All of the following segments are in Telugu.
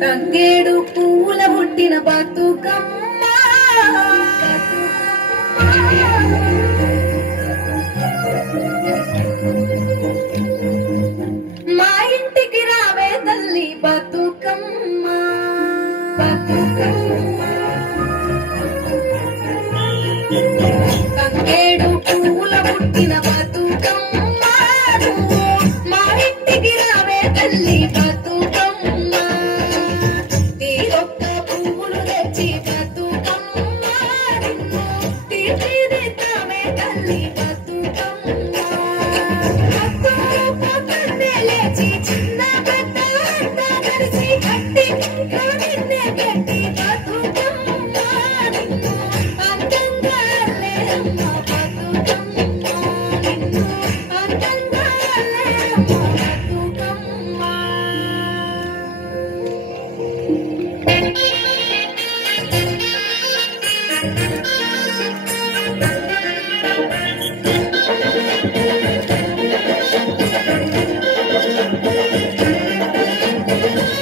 తంగేడు పూల పుట్టిన బతుకమ్మ మా ఇంటికి రావే తల్లి బతుకమ్మ తంగేడు పూల పుట్టిన బతుకమ్మ మా ఇంటికి రావే తల్లి బతుకమ్మ తీరొక్క పువ్వులు తెచ్చి బతుకమ్మ తీర్చిదిద్దామే తల్లి బతుకమ్మ పొద్దున్నే లేచి చిన్న పెద్ద అంతా కలిసి కట్టి నిన్నే కట్టి బతుకమ్మ నిన్ను అందంగా అల్లేరమ్మ బతుకమ్మ నిన్ను అందంగా అల్లేరమ్మ బతుకమ్మ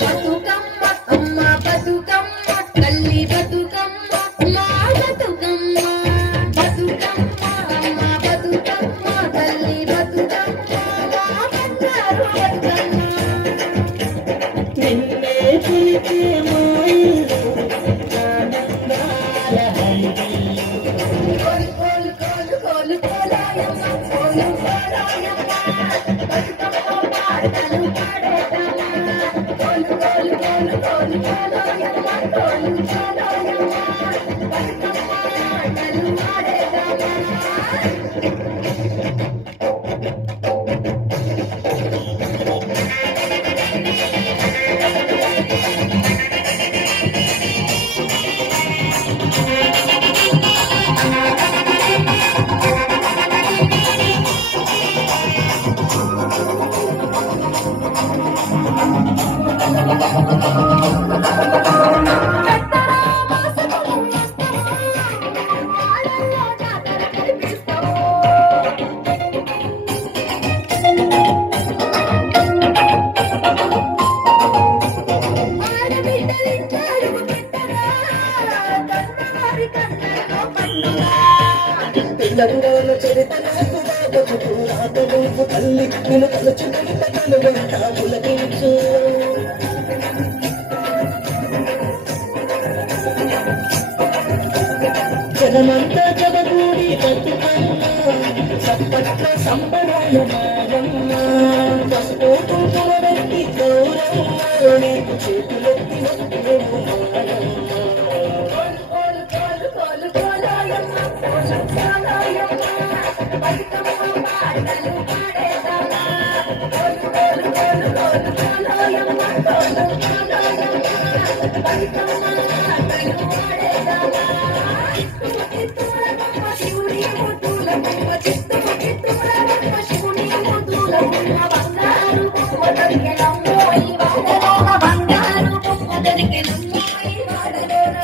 బతుకమ్మ అమ్మ బతుకమ్మ తల్లి బతుకమ్మ మా బతుకమ్మ బతుకమ్మ అమ్మ బతుకమ్మ తల్లి బతుకమ్మ మా బంగారు బతుకమ్మ నిన్నే పిలిచే మోయిలు ఆనందాల హరివిల్లు కోలు కోలు కోలు కోలు కోలాయమ్మ కోలు కోలాయమ్మ బతుకమ్మ పాటలు పాడేదమ్మ కోలు కోలు కోలు కోలు కోలాయమ్మ కోలు కోలాయమ్మ బతుకమ్మ పాటలు పాడేదమ్మ తెలంగాణ చరిత్ర తల్లి నేను తలచుకుని తను వెంట పులకించు జనమంతా జగూడి బతుకమ్మ సప్పట్ల సంబరాల మారమ్మ పసుపు కుంకుమ వెంటి గౌరమ్మ నీకు చేతులెత్తి వస్తువు మారమ్మ కోలు కోలు కోలు కోలాయమ్మ కోలు కోలాయమ్మ బతుకమ్మ పాటలు పాడేదమ్మ కోలు కోలు కోలు కోలు కోలాయమ్మ కోలు కోలాయమ్మ బతుకమ్మ పాటలు పాడేదమ్మ చిత్తులమ్మ శివుని ముద్దులమ్మ చిత్తులమ్మ శివుని ముద్దులమ్మ బంగారు బొమ్మ దొరికెనమ్మో ఈ వాడలోన బంగారు బొమ్మ దొరికెనమ్మో ఈ వాడలోన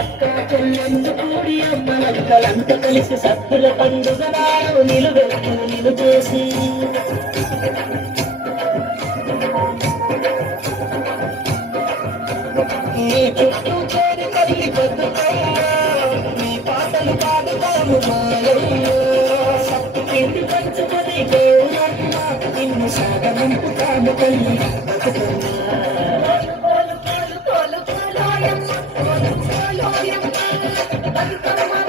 అక్క చెల్లెందు కూడి అమ్మలంతా కలిసి సత్తుల పండుగ నాడు నిలువెత్తు నిలుచేసి నీ చుట్టూ చేరి తల్లి బతుకమ్మ నీ పాటలు పాడుతాము మాయయ్యో సత్తు పిండి పంచుకొని గౌరమ్మ నిన్ను సాగనంపుతాము తల్లి బతుకమ్మ కోలు కోలు కోలు కోలాయమ్మ కోలు కోలాయమ్మ బతుకమ్మ